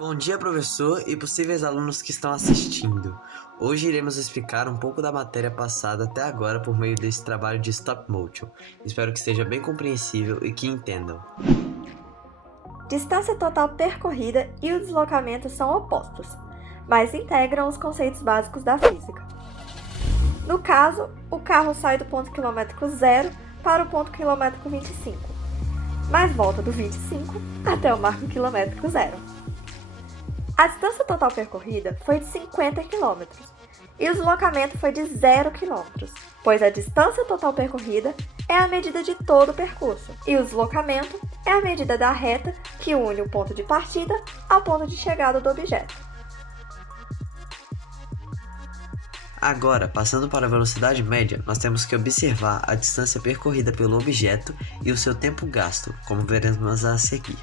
Bom dia, professor e possíveis alunos que estão assistindo. Hoje iremos explicar um pouco da matéria passada até agora por meio desse trabalho de stop motion. Espero que seja bem compreensível e que entendam. Distância total percorrida e o deslocamento são opostos, mas integram os conceitos básicos da física. No caso, o carro sai do ponto quilômetro 0 para o ponto quilômetro 25, mas volta do 25 até o marco quilômetro 0. A distância total percorrida foi de 50 km e o deslocamento foi de 0 km, pois a distância total percorrida é a medida de todo o percurso e o deslocamento é a medida da reta que une o ponto de partida ao ponto de chegada do objeto. Agora, passando para a velocidade média, nós temos que observar a distância percorrida pelo objeto e o seu tempo gasto, como veremos a seguir.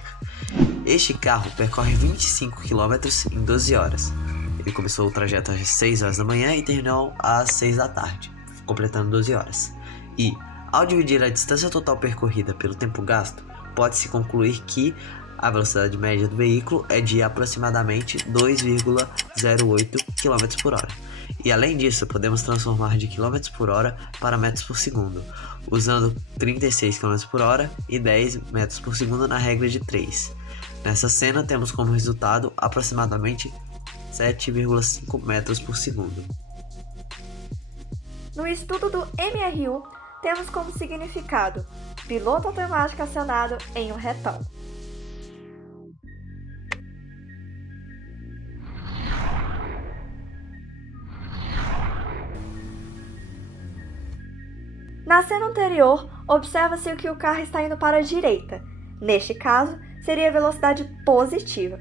Este carro percorre 25 km em 12 horas. Ele começou o trajeto às 6 horas da manhã e terminou às 6 da tarde, completando 12 horas. E, ao dividir a distância total percorrida pelo tempo gasto, pode-se concluir que a velocidade média do veículo é de aproximadamente 2,08 km por hora. E além disso, podemos transformar de km por hora para metros por segundo, usando 36 km por hora e 10 metros por segundo na regra de 3. Nessa cena temos como resultado aproximadamente 7,5 metros por segundo. No estudo do MRU, temos como significado piloto automático acionado em um retão. Na cena anterior, observa-se que o carro está indo para a direita. Neste caso, seria a velocidade positiva.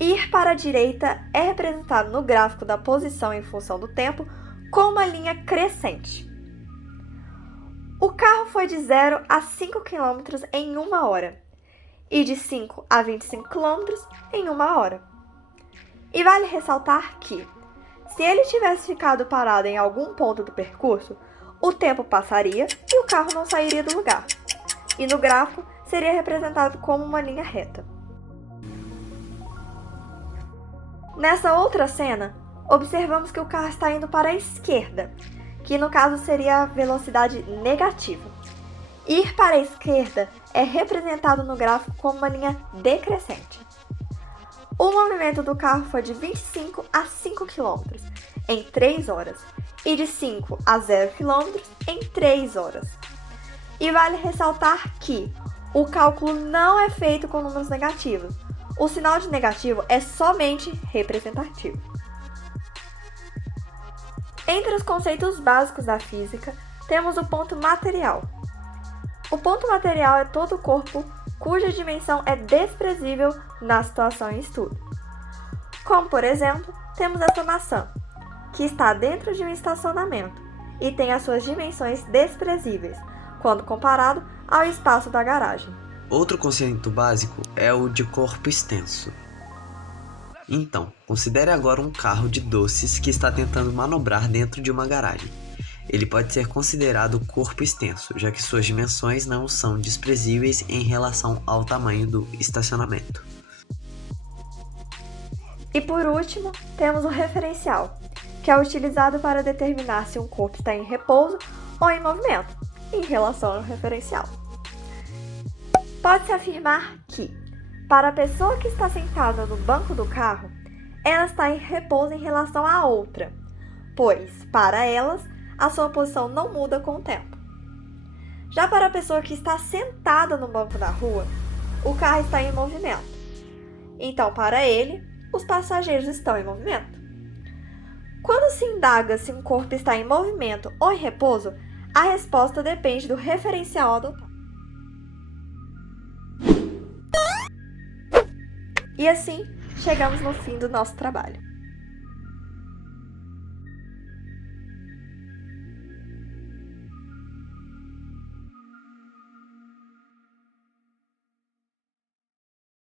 Ir para a direita é representado no gráfico da posição em função do tempo com uma linha crescente. O carro foi de 0 a 5 km em 1 hora e de 5 a 25 km em 1 hora. E vale ressaltar que, se ele tivesse ficado parado em algum ponto do percurso, o tempo passaria e o carro não sairia do lugar. E no gráfico seria representado como uma linha reta. Nessa outra cena, observamos que o carro está indo para a esquerda, que no caso seria a velocidade negativa. Ir para a esquerda é representado no gráfico como uma linha decrescente. O movimento do carro foi de 25 a 5 km em 3 horas e de 5 a 0 km em 3 horas. E vale ressaltar que o cálculo não é feito com números negativos. O sinal de negativo é somente representativo. Entre os conceitos básicos da física, temos o ponto material. O ponto material é todo o corpo cuja dimensão é desprezível na situação em estudo. Como, por exemplo, temos essa maçã, que está dentro de um estacionamento e tem as suas dimensões desprezíveis, quando comparado ao espaço da garagem. Outro conceito básico é o de corpo extenso. Então, considere agora um carro de doces que está tentando manobrar dentro de uma garagem. Ele pode ser considerado corpo extenso, já que suas dimensões não são desprezíveis em relação ao tamanho do estacionamento. E por último, temos o referencial, que é utilizado para determinar se um corpo está em repouso ou em movimento, em relação ao referencial. Pode-se afirmar que, para a pessoa que está sentada no banco do carro, ela está em repouso em relação à outra, pois, para elas, a sua posição não muda com o tempo. Já para a pessoa que está sentada no banco da rua, o carro está em movimento. Então, para ele, os passageiros estão em movimento. Quando se indaga se um corpo está em movimento ou em repouso, a resposta depende do referencial adotado. E assim, chegamos no fim do nosso trabalho.